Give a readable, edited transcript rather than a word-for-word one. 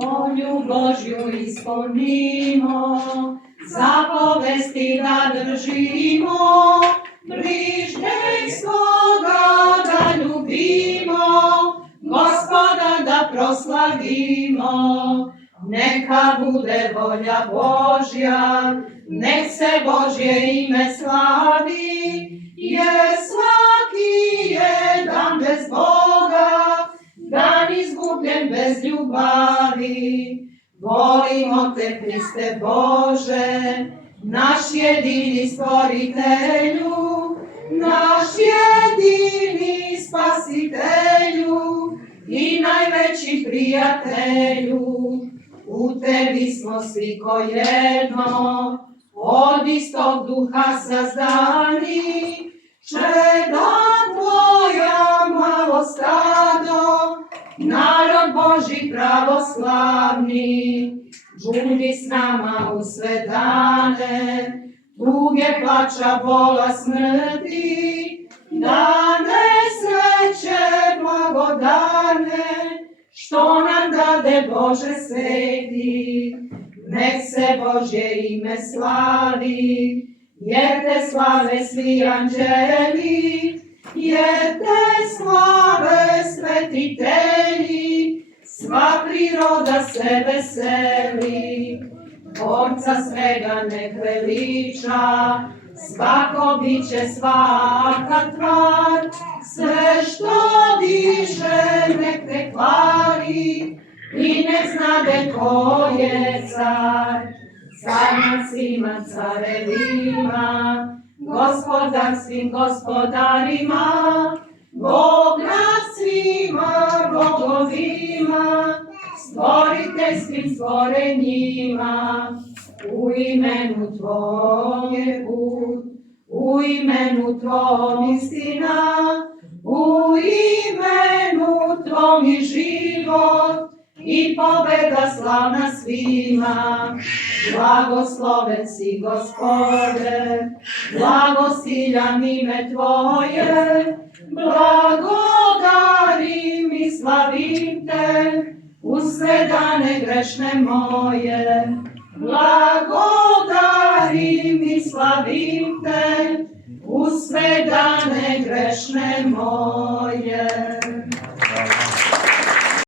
Volju Božju ispunimo, zapovesti da držimo, bližnjeg svoga da ljubimo, Gospoda da proslavimo. Neka bude volja Božja, nek se Božje ime slavi, jer svaki je dan bez Boga, dan izgubljen bez ljubavi. Volimo te, Hriste Bože, naš jedini stvoritelju, naš jedini spasitelju i najveći prijatelju. U tebi smo svi ko jedno, od istog duha sazdani, čeda tvoja malo stado, narod Božji pravoslavni. Budi s nama u sve dane, tuge, plača, bola, smrti, dane sreće, blagodane, što nam dade Bože sveti. Nek se Božje ime slavi, jer te slave svi anđeli, jer te slave svetitelji, sva priroda se veseli. Tvorca svega nek veliča, svako biće, svaka tvar, sve što diše nek te hvali i nek znade ko je car. Car nad svima carevima, Gospodar svim gospodarima, Bog nad svima bogovima, stvoriteljskim stvorenjima. U imenu Tvom je put, u imenu Tvom istina, u imenu Tvom i život i pobjeda slavna svima. Blagosloven si, Gospode, blagosiljam ime Tvoje, blagodarim i slavim Te u sve dane grešne moje. Blagodarim i slavim Te u sve dane grešne moje.